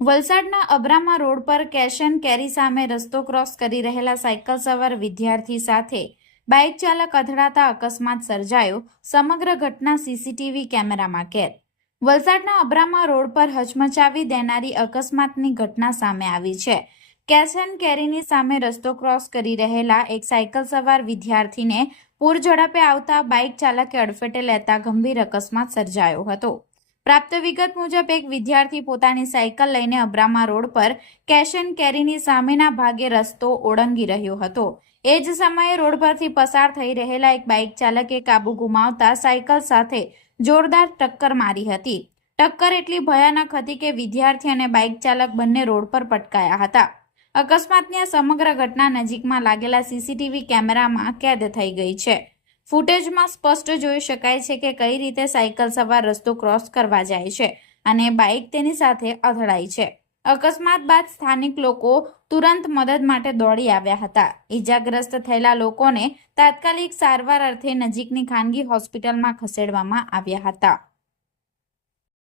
વલસાડના અબ્રામા રોડ પર cache and કેરી સામે રસ્તો ક્રોસ કરી રહેલા સાયકલ સવાર વિદ્યાર્થી સાથે બાઇક ચાલક અથડાતા અકસ્માત સર્જાયો. સમગ્ર ઘટના સીસીટીવી કેમેરામાં કેદ. વલસાડના અબ્રામા રોડ પર હચમચાવી દેનારી અકસ્માતની ઘટના સામે આવી છે. કેશ એન્ડ કેરીની સામે રસ્તો ક્રોસ કરી રહેલા એક સાયકલ સવાર વિદ્યાર્થીને પૂર ઝડપે આવતા બાઇક ચાલકે અડફેટે લેતા ગંભીર અકસ્માત સર્જાયો હતો. પ્રાપ્ત વિગત મુજબ એક વિદ્યાર્થી પોતાની સાયકલ લઈને અબ્રામા રોડ પર કેશ એન્ડ કેરીની સામેના ભાગે રસ્તો ઓળંગી રહ્યો હતો. એ જ સમયે રોડ પરથી પસાર થઈ રહેલા એક બાઇક ચાલકે કાબુ ગુમાવતા સાયકલ સાથે જોરદાર ટક્કર મારી હતી. ટક્કર એટલી ભયાનક હતી કે વિદ્યાર્થી અને બાઇક ચાલક બંને રોડ પર પટકાયા હતા. અકસ્માતની આ સમગ્ર ઘટના નજીકમાં લાગેલા સીસીટીવી કેમેરામાં કેદ થઈ ગઈ છે. ફૂટેજમાં સ્પષ્ટ જોઈ શકાય છે કે કઈ રીતે સાયકલ સવાર રસ્તો ક્રોસ કરવા જાય છે અને બાઇક તેની સાથે અથડાય છે. અકસ્માત બાદ સ્થાનિક લોકો તુરંત મદદ માટે દોડી આવ્યા હતા. ઈજાગ્રસ્ત થયેલા લોકોને તાત્કાલિક સારવાર અર્થે નજીકની ખાનગી હોસ્પિટલમાં ખસેડવામાં આવ્યા હતા.